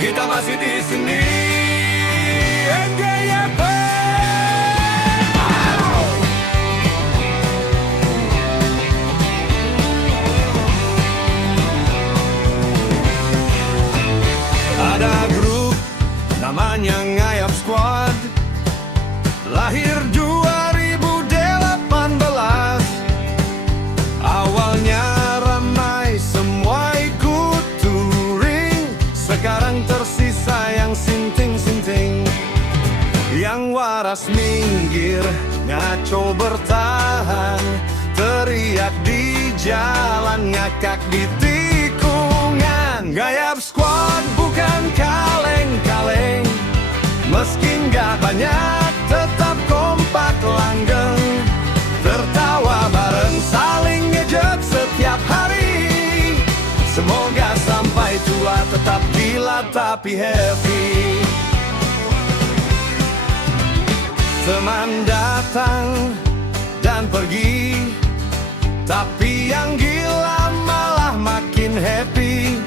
kita masih di sini. NGYP. Ada grup namanya Ngayap Squad, lahir 2018. Awalnya ramai, semua ikut touring. Sekarang tersisa yang sinting-sinting, yang waras minggir, ngaco bertahan, teriak di jalan, ngakak di tikungan. Ngayap Squad bukan kaleng-kaleng, meski nggak banyak tetap kompak langgeng. Tertawa bareng, saling ngejek setiap hari. Semoga sampai tua tetap gila tapi happy. Teman datang dan pergi, tapi yang gila malah makin happy.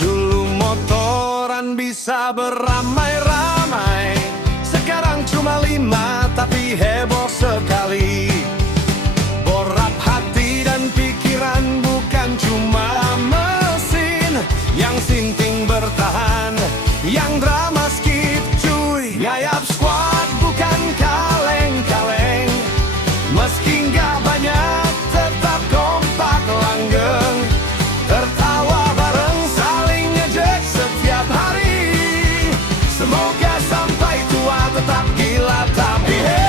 Dulu motoran bisa beramai-ramai, sekarang cuma 5 tapi heboh sekali. Borap hati dan pikiran, bukan cuma mesin. Yang sinting bertahan, yang drama skip cuy. Ngayap Squad bukan kaleng-kaleng, meski nggak banyak tetap kompak langgeng. Tertawa bareng, saling ngejek setiap hari. Semoga sampai tua tetap gila tapi happy.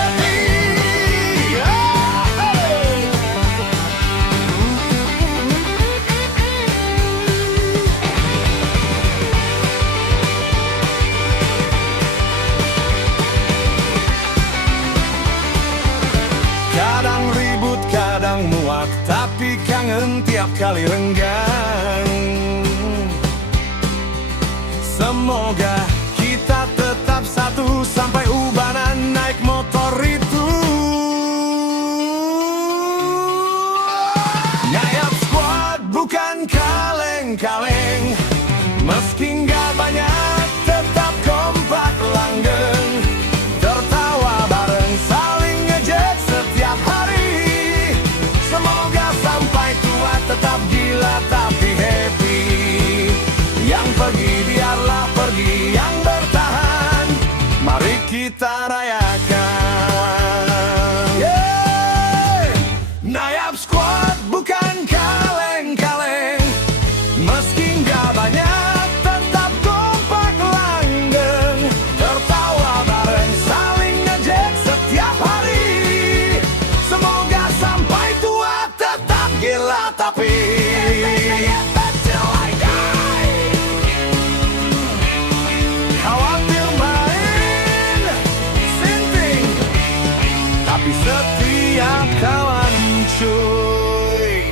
Kadang ribut, kadang muak, tapi kangen tiap kali renggang. Semoga kita tetap satu sampai ubanan naik motor itu. Ngayap Squad bukan kaleng-kaleng, meski nggak banyak tetap kompak langgeng. Tertawa bareng, saling ngejek setiap hari. Semoga sampai tua tetap gila tapi happy. Yang pergi biarlah pergi, yang bertahan mari kita rayakan. Yeah! Ngayap Squad bukan kaleng-kaleng, meski nggak banyak tetap kompak langgeng. Tertawa bareng, saling ngejek setiap hari. Semoga sampai tua tetap gila tapi khawatir main sinting, tapi setiap kawan cuy.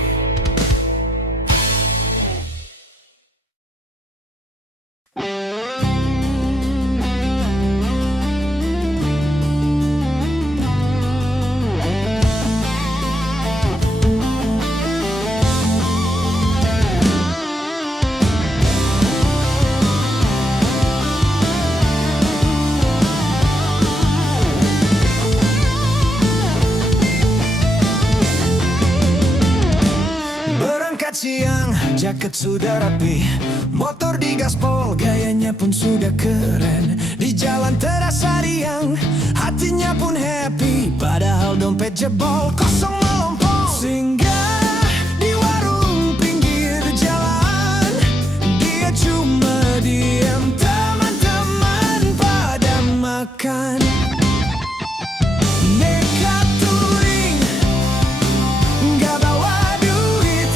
Berangkat siang, jaket sudah rapi, motor digaspol, gayanya pun sudah keren. Di jalan terasa riang, hatinya pun happy, padahal dompet jebol, kosong melompong. Singgah di warung pinggir jalan, dia cuma diam, teman-teman pada makan. Nekat touring, nggak bawa duit,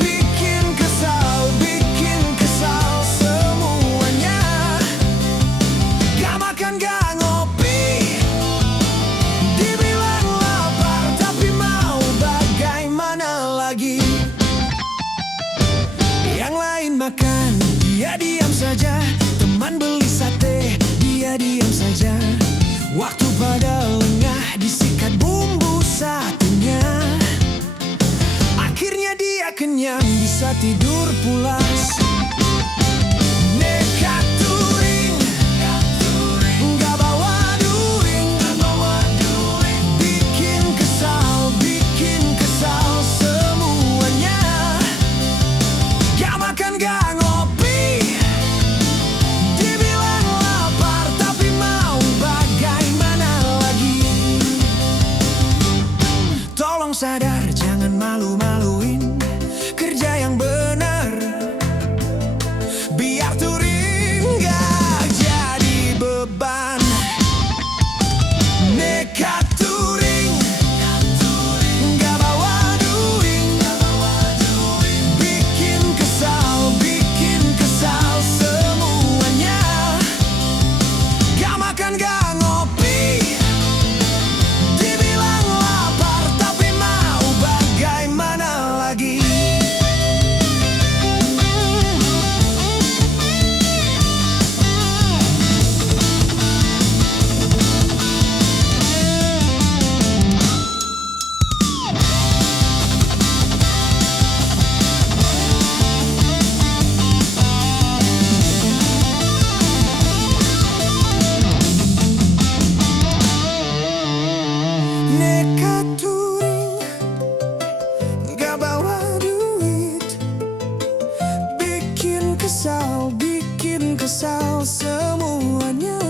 bikin kesal semuanya. Gak makan gak ngopi, dibilang lapar tapi mau bagaimana lagi. Yang lain makan, dia diam saja. Teman beli sate, dia diam saja. Waktu pada lengah, disikat bumbu satunya. Akhirnya dia kenyang, bisa tidur pulas. nggak bawa duit. Bikin kesal semuanya.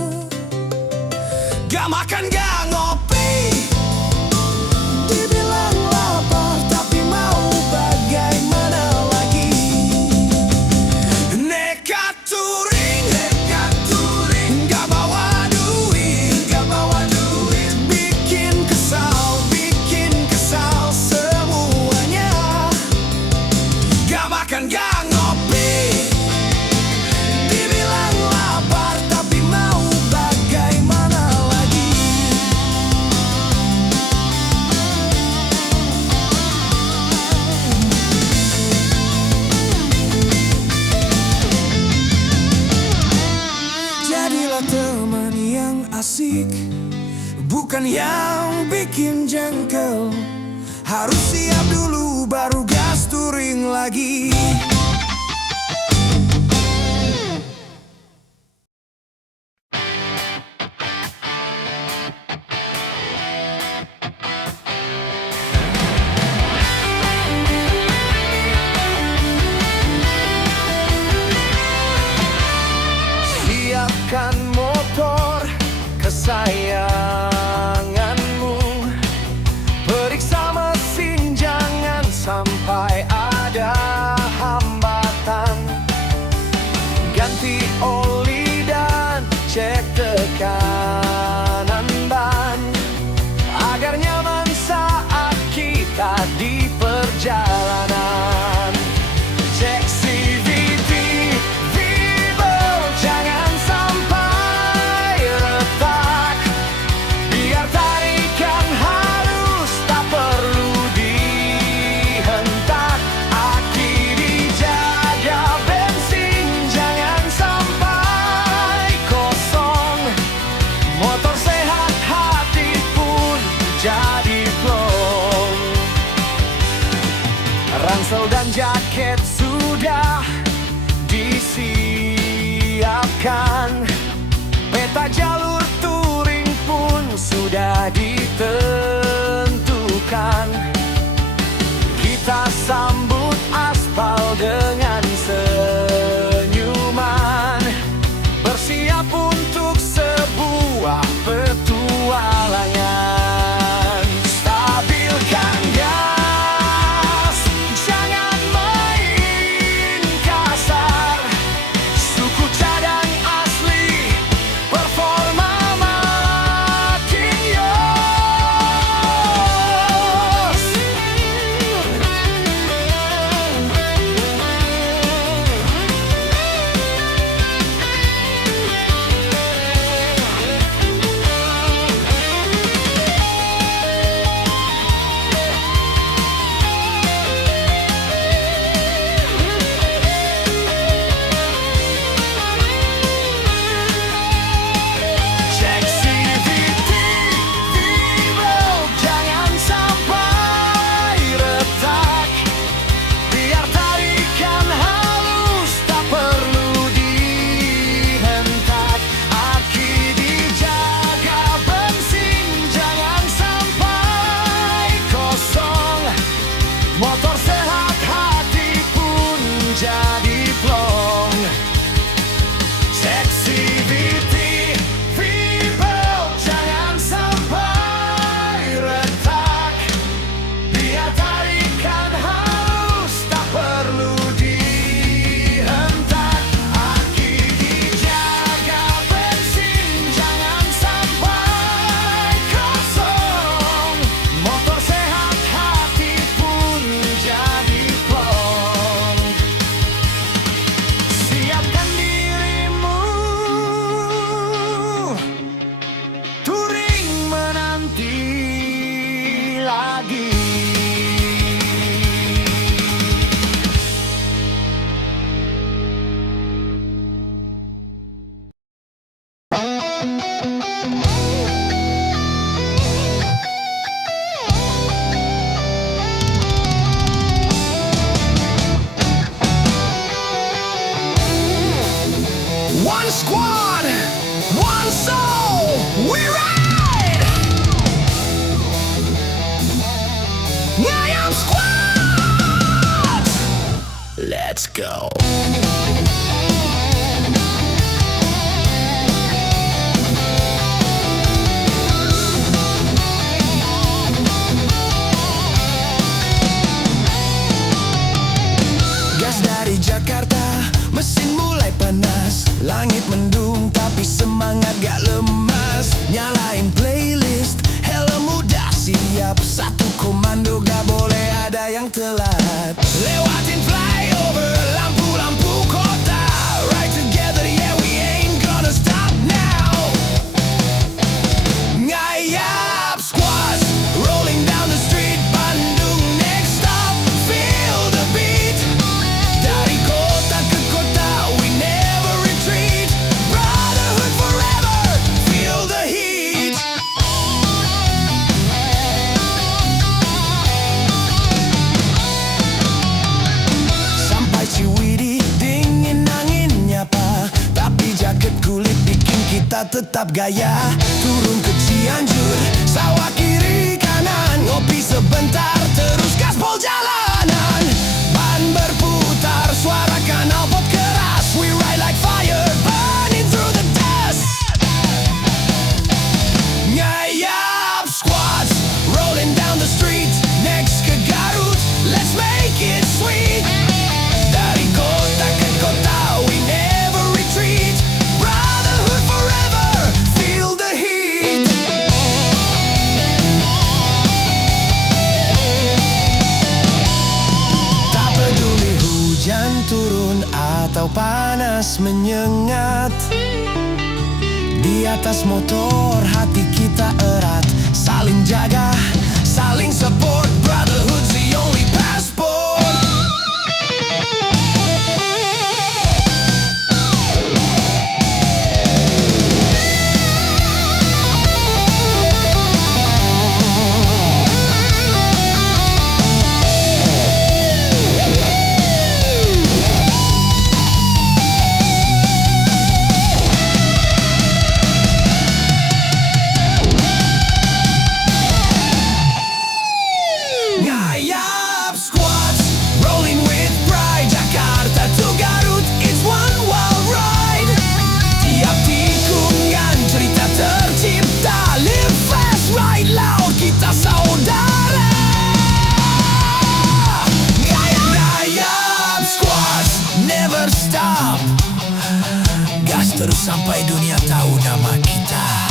Gak makan gak ngopi, dibilang lapar tapi mau bagaimana lagi. Nekat touring, gak bawa duit. Bikin kesal semuanya. Gak makan gak ngopi, dibilang lapar tapi mau bagaimana lagi. Jadilah teman yang asik, bukan yang bikin jengkel. Harus siap dulu baru gas touring lagi. Siapkan motor kesayanganmu, periksa mesin jangan sampai ada hambatan. Ganti oli dan cek tekanan ban, agar nyaman saat kita di perjalanan. Cek CVT, Vivo, jangan sampai retak. Biar tarikan halus, tak perlu dihentak. Aki dijaga, bensin jangan sampai kosong. Motor sehat, hati pun jadi plong. Ransel dan jaket sudah disiapkan, peta jalur touring pun sudah ditentukan. Kita sambut aspal dengan senyuman, bersiap untuk sebuah petualangan. Stabilkan gas, jangan main kasar. Suku cadang asli, performa makin yos. Cek CVT, Vivo, jangan sampai retak. Biar tarikan halus, tak perlu dihentak. Aki dijaga, bensin jangan sampai kosong. Motor sehat, hati pun jadi plong. Cek CVT, Vivo, jangan sampai retak. Biar tarikan halus, tak perlu dihentak. Aki dijaga, bensin jangan sampai kosong. Motor sehat, hati pun jadi Let's go. Gas dari Jakarta, mesin mulai panas. Langit mendung tapi semangat gak lemas. Nyalain playlist, helm udah siap. Satu komando, gak boleh ada yang telat. Lewatin flyover, lampu-lampu kota. Right together, yeah we ain't gonna stop now. Ngayap squads, rolling down the street. Bandung next stop, feel the beat. Dari kota ke kota, we never retreat. Brotherhood forever, feel the heat. Sampai Ciwidey, dingin angin nyapa. Tapi jaket kulit bikin kita tetap gaya. Turun ke Cianjur, sawah kiri kanan. Ngopi sebentar, terus gaspol jalanan. Ban berputar, suara knalpot keras. We ride like fire, burning through the dust. Ngayap squads, rolling down the street. Next ke Garut, let's make it sweet. Dari kota ke kota, we never retreat. Brotherhood forever, feel the heat. Tak peduli hujan turun atau panas menyengat. Di atas motor hati kita erat. Saling jaga, saling support. Brotherhood's the only passport. Ngayap squads, rolling with pride. Jakarta to Garut, it's one wild ride. Tiap tikungan cerita tercipta. Live fast, ride loud, kita saudara. Ngayap squads, never stop. Gas terus sampai dunia tahu nama kita.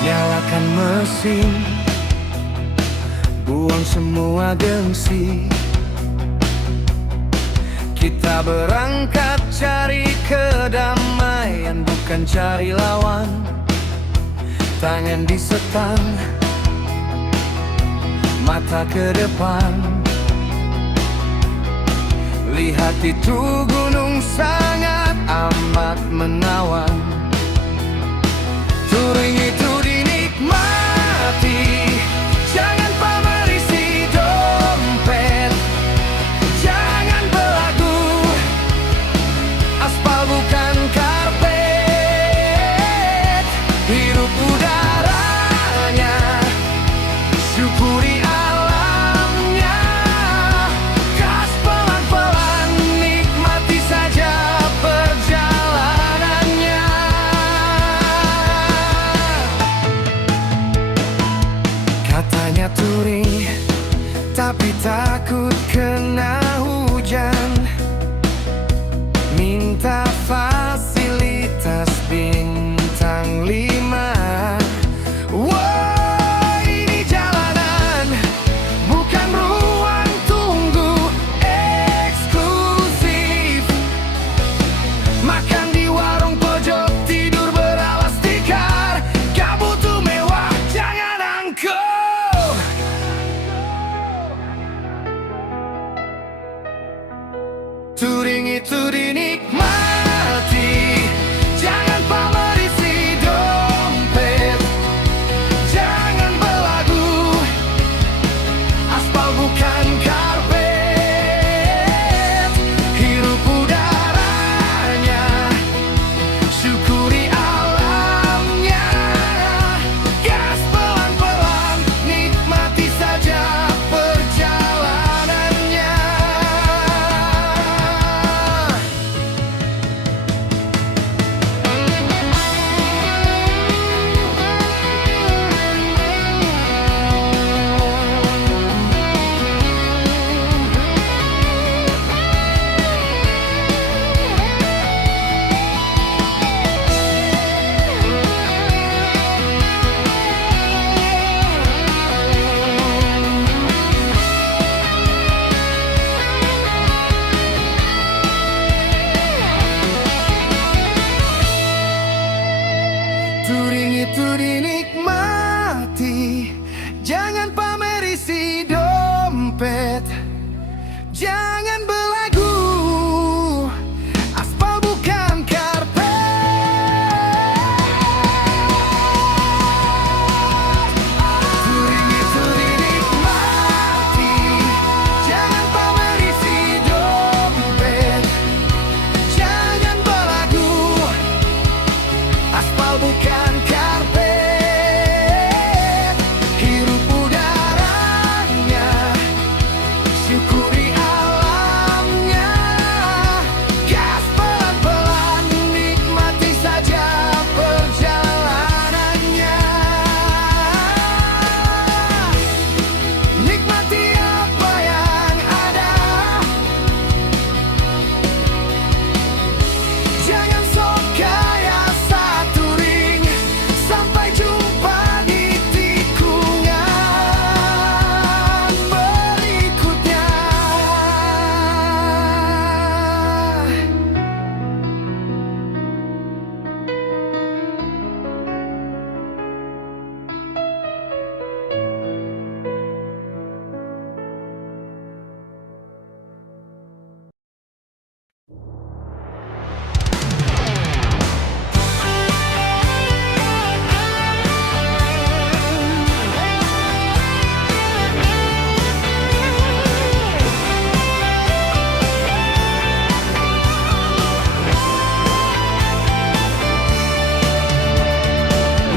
Nyalakan mesin, buang semua gengsi. Kita berangkat cari kedamaian, bukan cari lawan. Tangan di setang, mata ke depan. Lihat itu gunung sangat amat menawan. Touring itu dinikmati, jangan pamerisi dompet, jangan belagu. Aspal bukan karpet, hirup udaranya, syukuri alamnya. Gas pelan-pelan, nikmati saja perjalanannya. Katanya touring tapi takut kena hujan. Minta fasilitas bintang 5. Wah, ini jalanan, bukan ruang tunggu eksklusif. Makan di warung pojok, tidur beralas tikar. Gak butuh mewah, jangan angkuh. Touring itu dinikmati, jangan pamer isi dompet. Jangan belagu, aspal bukan karpet. Hirup udaranya, syukuri alamnya. Gas pelan-pelan, nikmati saja perjalanannya. Touring itu dinikmati, jangan pamer isi dompet. Jangan belagu, aspal bukan karpet. Touring itu dinikmati, jangan pamer isi dompet. Jangan belagu, aspal bukan karpet. Hirup udaranya, syukuri alamnya. Gas pelan-pelan, nikmati saja perjalanannya. Nikmati apa yang ada, jangan sok kaya satu ring. Sampai jumpa di tikungan berikutnya.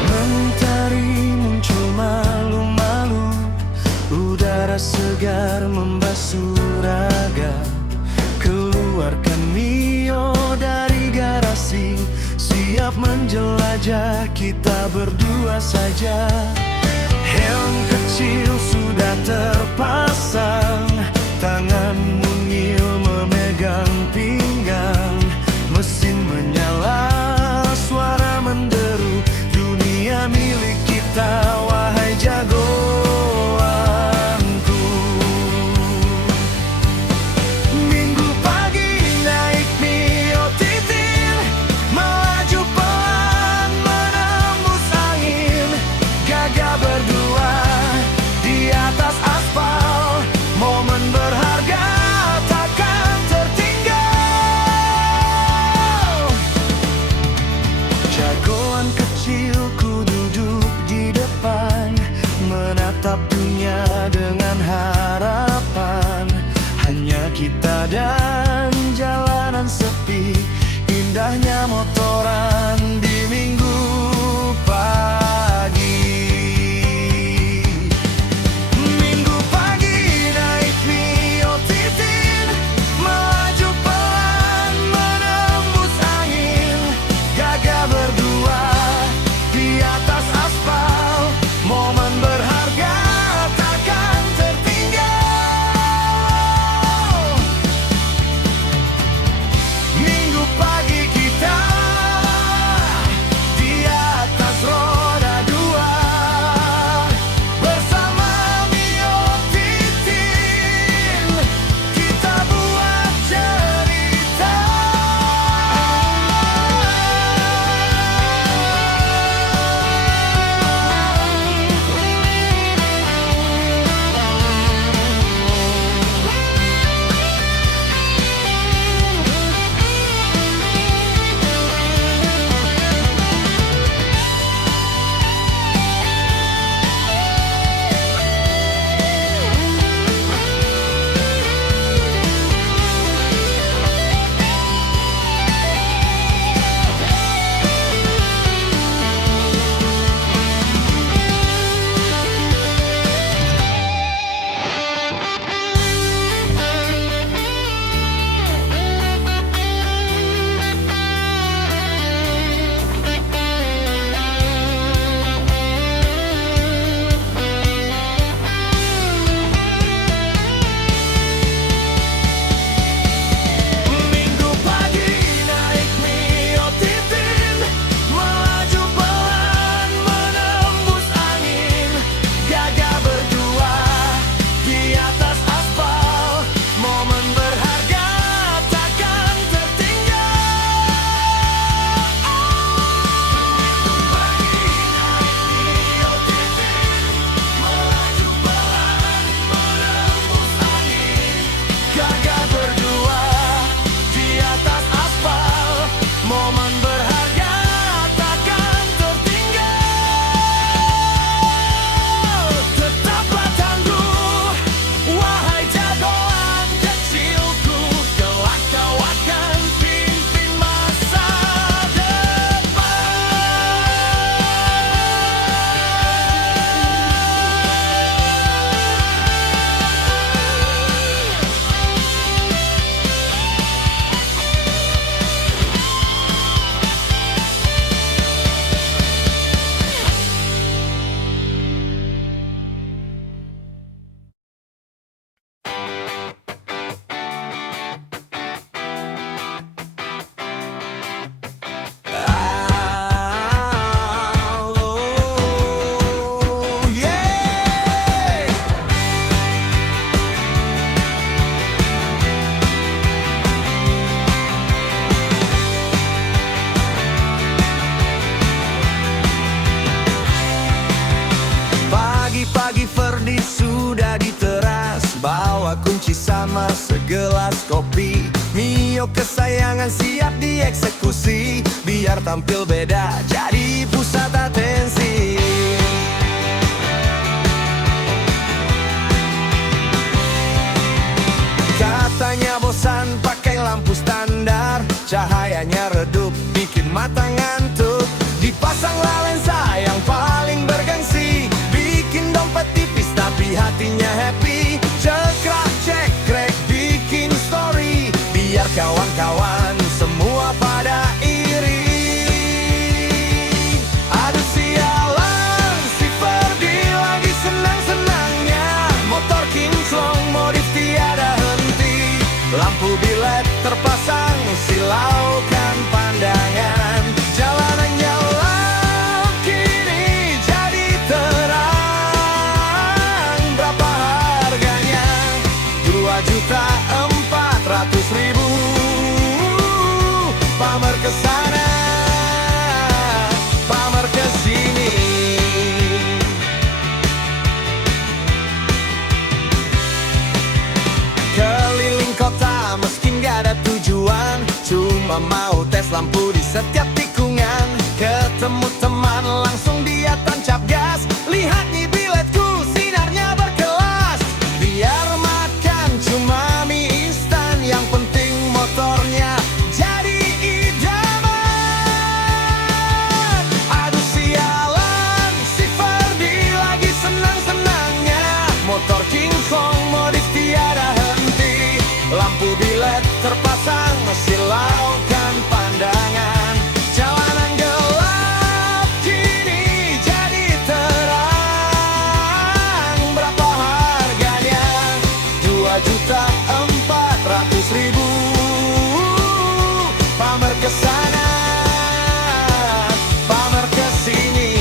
Mentari muncul malu-malu, udara segar membasuh raga. Keluarkan Mio dari garasi, siap menjelajah, kita berdua saja. Helm kecil sudah terpasang, tangan mungil memegang pinggang. Mesin menyala, suara menderu, dunia milik kita, wahai jagoanku. Minggu pagi naik Mio Titin, melaju pelan menembus angin. Gagah berdua di atas aspal, momen berharga takkan tertinggal. Jagoan kecilku duduk di depan, menatap dunia dengan harapan. Hanya kita dan jalanan sepi, indahnya motoran di minggu pagi. Minggu pagi naik Mio Titin, melaju pelan menembus angin. Gagah berdua di atas aspal, momen berharga takkan tertinggal. bersama segelas kopi. Mio kesayangan siap dieksekusi, biar tampil beda jadi pusat atensi. Katanya bosan pakai lampu standar, cahayanya redup bikin mata ngantuk. Dipasanglah lensa yang paling bergengsi, bikin dompet tipis tapi hatinya happy. Cekrek cekrek bikin story, biar kawan-kawan semua pada iri. Aduh sialan, si Ferdi lagi senang-senangnya, motor kinclong modif tiada henti. Lampu bilet terpasang, silaukan pandangan. Jalanan gelap kini jadi terang. Berapa harganya? 2.400.000. Pamer kesana, pamer kesini. Keliling kota meski gak ada tujuan, cuma mau tes lampu di setiap tikungan. Ketemu teman langsung dia tancap gas, lihat nih biletku sinarnya berkelas. Biar makan cuma mie instan, yang penting motornya jadi idaman. Aduh sialan, si Ferdi lagi senang-senangnya, motor kinclong modif tiada henti. Lampu bilet terpasang, silaukan pandangan. Jalanan gelap kini jadi terang. Berapa harganya? 2.400.000. Pamer kesana, pamer kesini.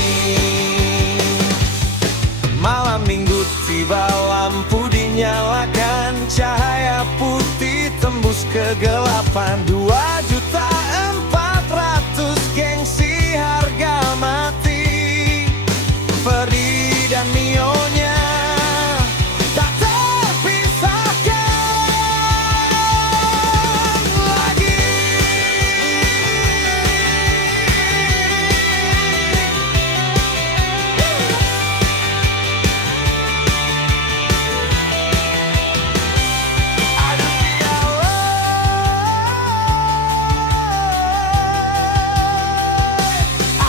Malam minggu tiba, lampu dinyalakan, cahaya putih tembus kegelapan. 2.400.000 gengsi harga mati. Ferdi dan Mio-nya tak terpisahkan lagi.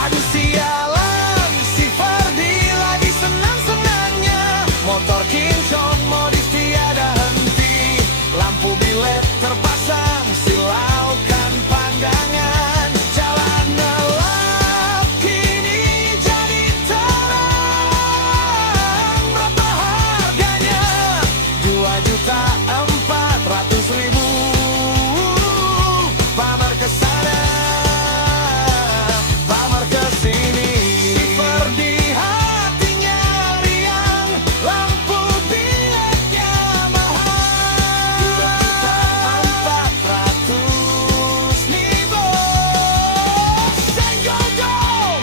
Aduh sialan, si Ferdi lagi senang-senangnya, motor kinclong modif tiada henti. Lampu bilet terpasang, silaukan pandangan. Jalan gelap kini jadi terang. Berapa harganya? 2.400.000. Pamer kesana, pamer kesini. Si Ferdi hatinya riang, lampu biletnya mahal. 2.400.000 nih bos, senggol dong.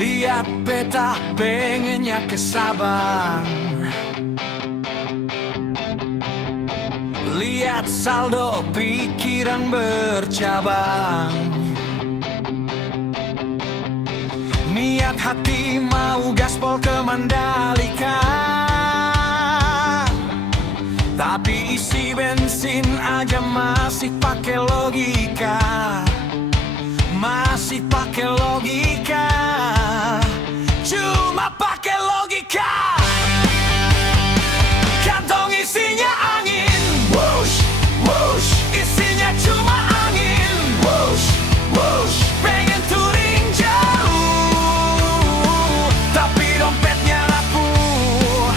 Lihat peta pengennya ke Sabang, lihat saldo pikiran bercabang. Niat hati mau gaspol ke Mandalika, tapi isi bensin aja masih pakai logika. Masih pakai logika, cuma pakai logika. Kantong isinya angin, wush, wush. Isinya cuma angin, wush, wush. Pengen touring jauh, tapi dompetnya rapuh.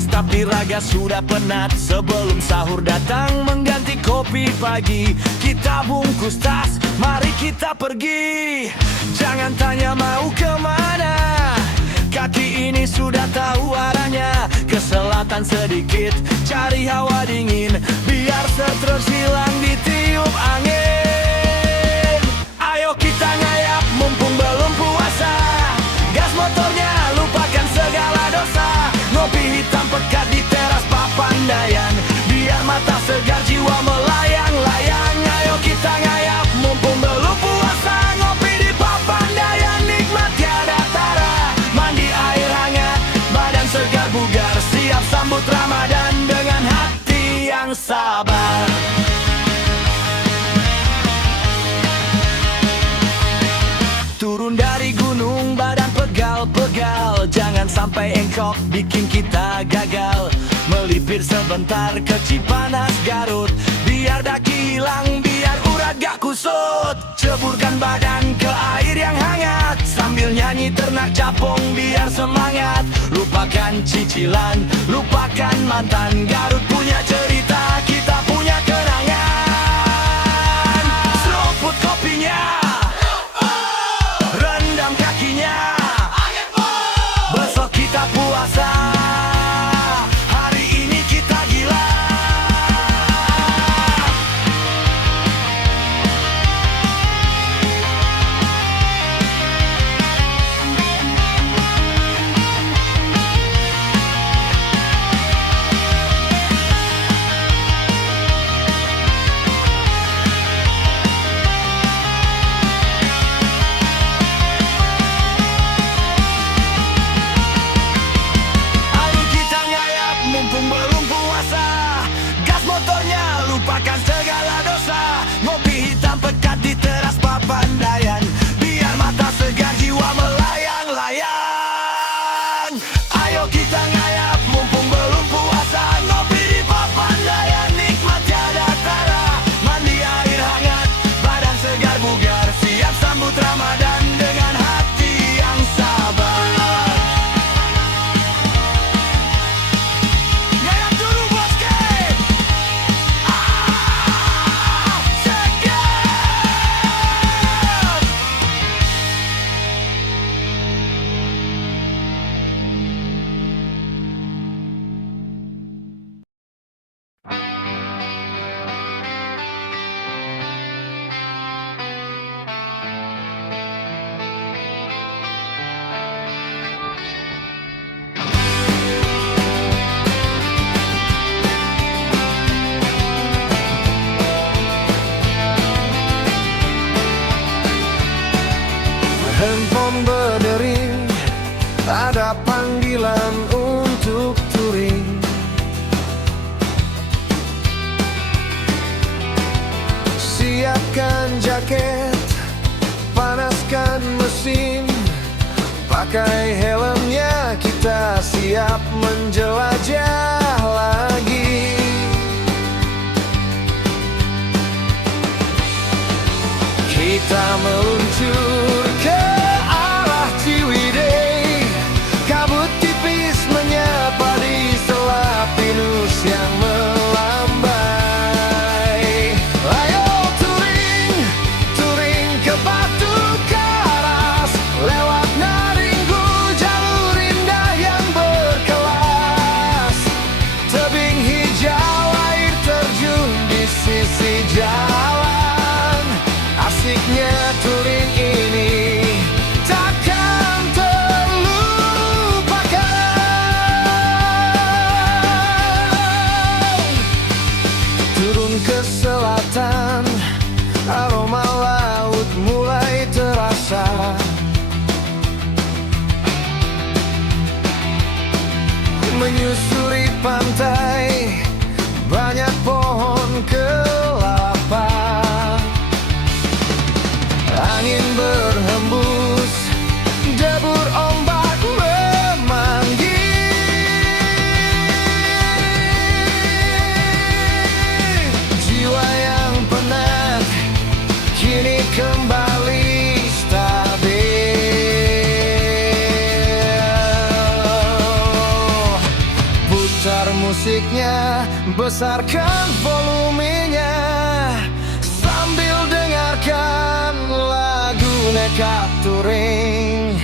habis tapi raga sudah penat. Sebelum sahur datang mengganti kopi pagi, kita bungkus tas, mari kita pergi. Jangan tanya mau kemana, kaki ini sudah tahu arahnya. Ke selatan sedikit, cari hawa dingin, biar stres hilang ditiup angin. Ayo kita ngayap mumpung belum puasa, gas motornya lupakan segala dosa. Ngopi hitam pekat di teras Papandayan, biar mata segar jiwa melayang-layang. Ayo kita ngayap mumpung belum puasa, ngopi di Papandayan nikmat tiada tara. Mandi air hangat, badan segar bugar, siap sambut Ramadan dengan hati yang sabar. Turun dari gunung badan pegal-pegal, jangan sampai engkok bikin kita gagal. Melipir sebentar ke Cipanas Garut, biar daki hilang, biar urat gak kusut. Ceburkan badan ke air yang hangat, sambil nyanyi ternak capung biar semangat. Lupakan cicilan, lupakan mantan, Garut punya cerita, kita punya kenangan. Seruput kopinya, rendam kakinya, besok kita puasa, hari ini kita gila. Lupakan segala dosa, ngopi hitam pekat di teras Papandayan, biar mata segar jiwa melayang-layang. Ayo kita ngayap mumpung belum puasa, ngopi di Papandayan nikmat tiada tara. Mandi air hangat, badan segar bugar, siap sambut Ramadan dengan hati yang sabar. Ngayap dulu bosku, handphone berdering, ada panggilan untuk touring. Siapkan jaket, panaskan mesin, pakai helmnya, kita siap menjelajah lagi. Kita meluncur ke arah Ciwidey, kabut tipis menyapa di sela pinus yang melambai. Ayo touring, touring ke Batu Karas, lewat Naringgo, jalur indah yang berkelas. Tebing hijau, air terjun di sisi jalan, asiknya touring ini takkan terlupakan. Turun ke selatan, aroma laut mulai terasa. Menyusuri pantai, banyak pohon kelapa. Angin berhembus, debur ombak memanggil. Jiwa musiknya, besarkan volumenya sambil dengarkan lagu Nekat Touring.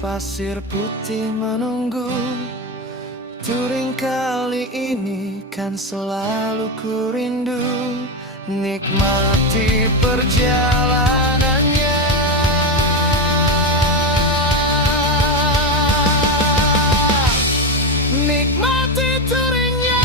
Pasir putih menunggu. Touring kali ini kan selalu ku rindu. Nikmati perjalanannya. Nikmati touringnya.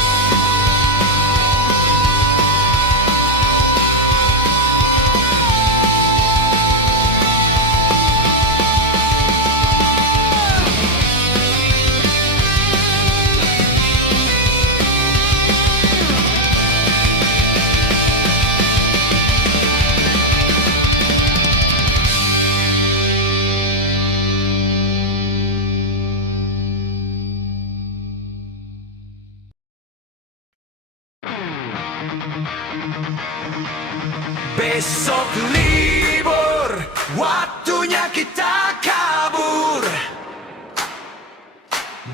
Besok libur, waktunya kita kabur.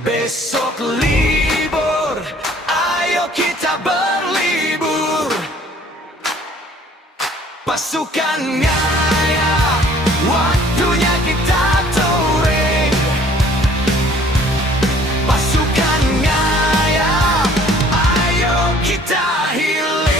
Besok libur, ayo kita berlibur. Pasukan Ngaya, waktunya kita touring. Pasukan Ngaya, ayo kita healing.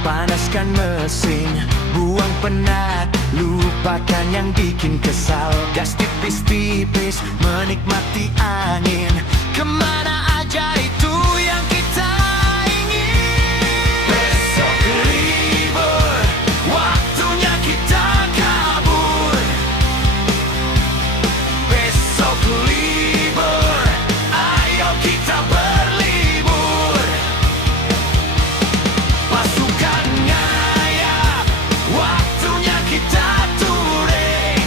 Panaskan mesin, buang penat, lupakan yang bikin kesal. Gas tipis-tipis, menikmati angin, kemana aja itu yang kita ingin. Besok libur, waktunya kita kabur. Besok libur, ayo kita berlibur. Pasukan Ngaya, waktunya kita touring.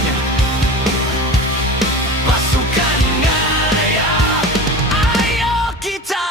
Pasukan Ngaya, ayo kita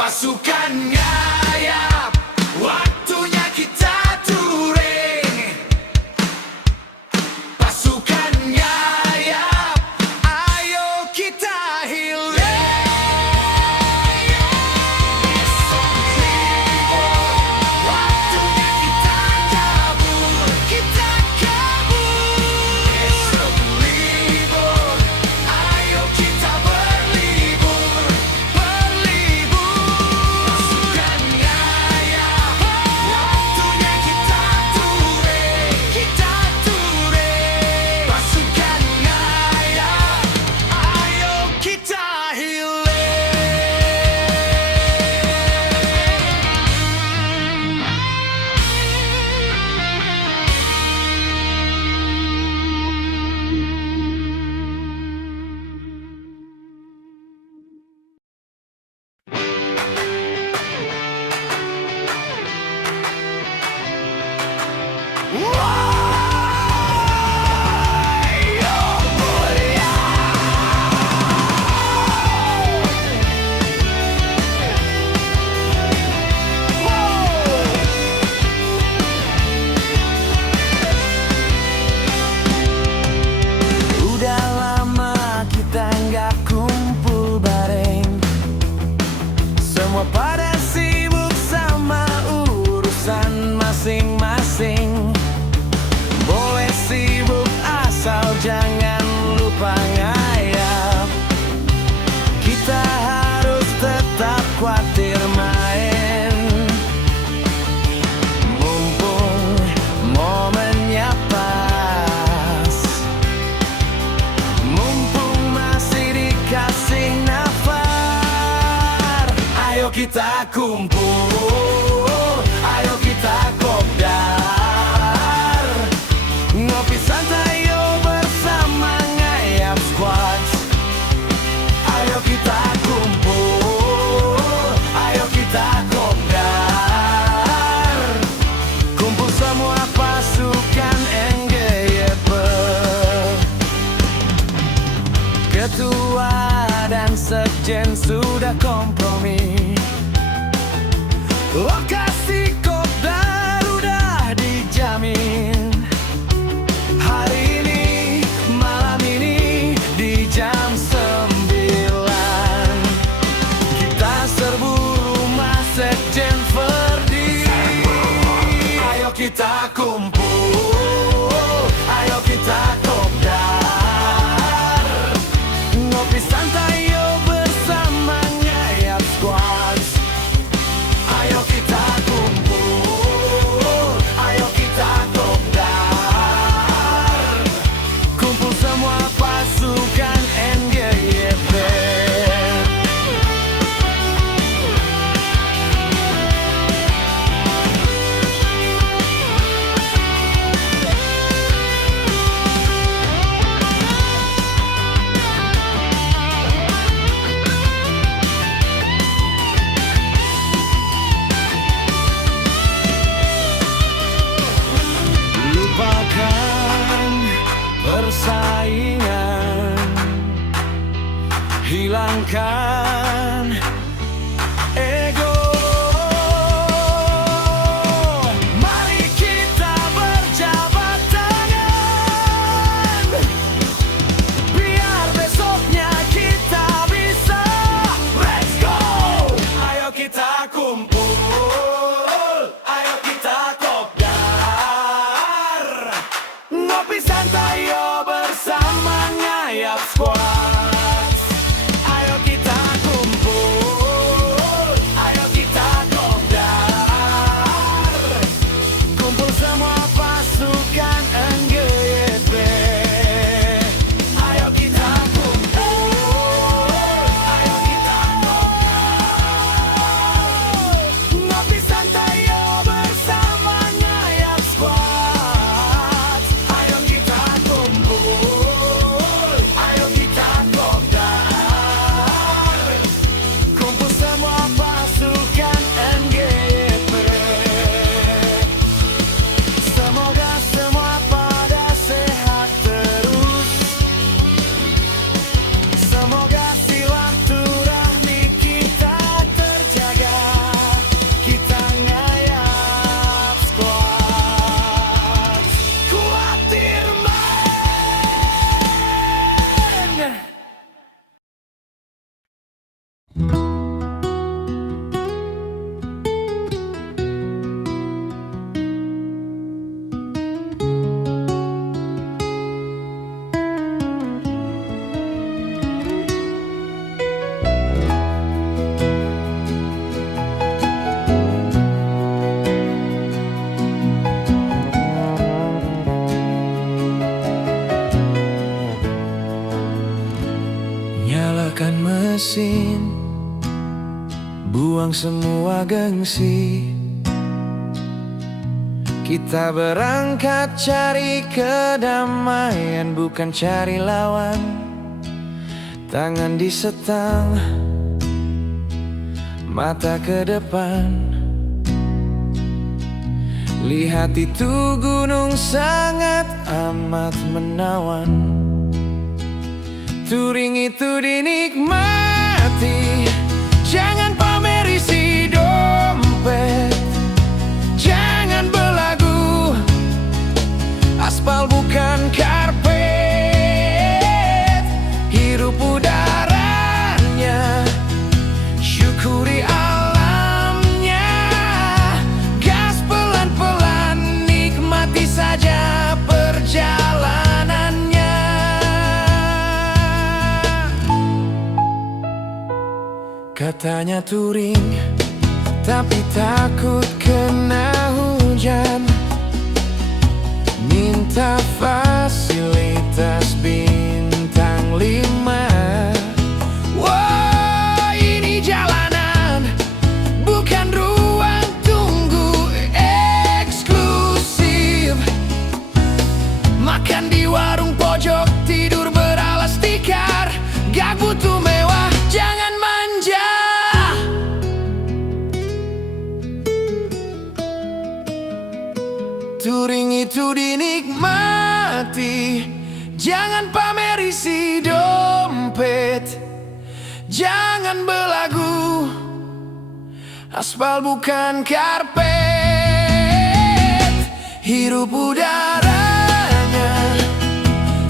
Pasukan ngayap, waktunya kita touring. Pasukan ngayap, ayo kita healing. Besok libur, waktunya kita kabur. Kita kabur. Besok libur, ayo kita berlibur. Pasukan ngayap, waktunya kita touring. Kita touring. Pasukan ngayap, ayo kita healing. Udah lama kita nggak kumpul bareng. Semua pada sibuk sama urusan masing-masing. Boleh sibuk asal jangan lupa ngayap. Kita harus tetap khawatir main. Mumpung momennya pas, mumpung masih dikasih nafas. Ayo kita kumpul, ayo kita kopdar. Ngopi santai yo bersama Ngayap Squad. Ayo kita kumpul, ayo kita kopdar. Kumpul semua pasukan NGYP. Ketua dan sekjen sudah kompromi. Lokasi kopdar udah dijamin. Hari ini, malam ini, di jam 9 kita serbu rumah sekjen Ferdi. Ayo kita kumpul, ayo kita kopdar. Ngopi santai yo bersama Ngayap Squad. Ayo kita kumpul, ayo kita kopdar. Kumpul semua pasukan NGYP. Lupakan persaingan, hilangkan ego. Mari kita berjabat tangan, biar besoknya kita bisa. Let's go! Ayo kita kumpul, ayo kita kopdar. Ngopi santai yo bersama Ngayap Squad. Ayo kita buang semua gengsi. Kita berangkat cari kedamaian, bukan cari lawan. Tangan disetang, mata ke depan. Lihat itu gunung sangat amat menawan. Touring itu dinikmati, jangan pamer isi dompet, jangan belagu. Aspal bukan karpet, hirup udaranya, syukuri alamnya. Gas pelan-pelan, nikmati saja perjalanannya. Katanya touring, tapi takut kena hujan. Minta fasilitas bintang 5. Wah, ini jalanan, bukan ruang tunggu eksklusif. Makan di warung pojok, tidur beralas tikar. Gak butuh mewah, jangan manja. Touring itu dinikmati, jangan pamer isi dompet, jangan belagu. Aspal bukan karpet, hirup udaranya,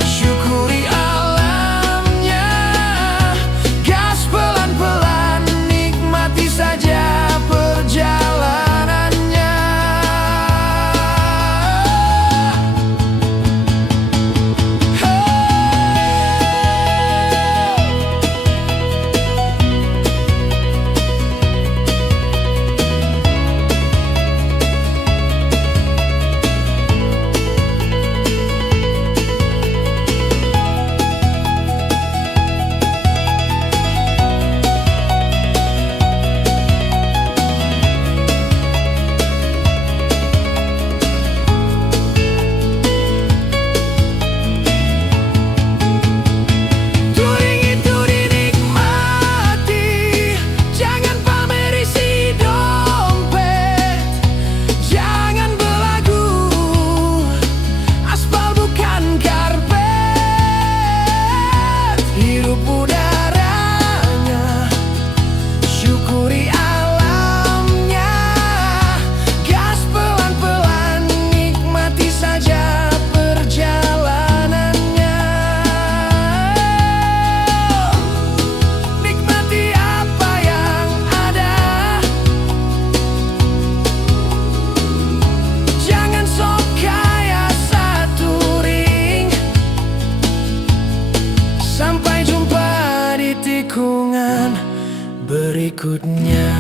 syukuri alamnya. Gas pelan-pelan, nikmati saja perjalanannya. Sampai jumpa di tikungan berikutnya.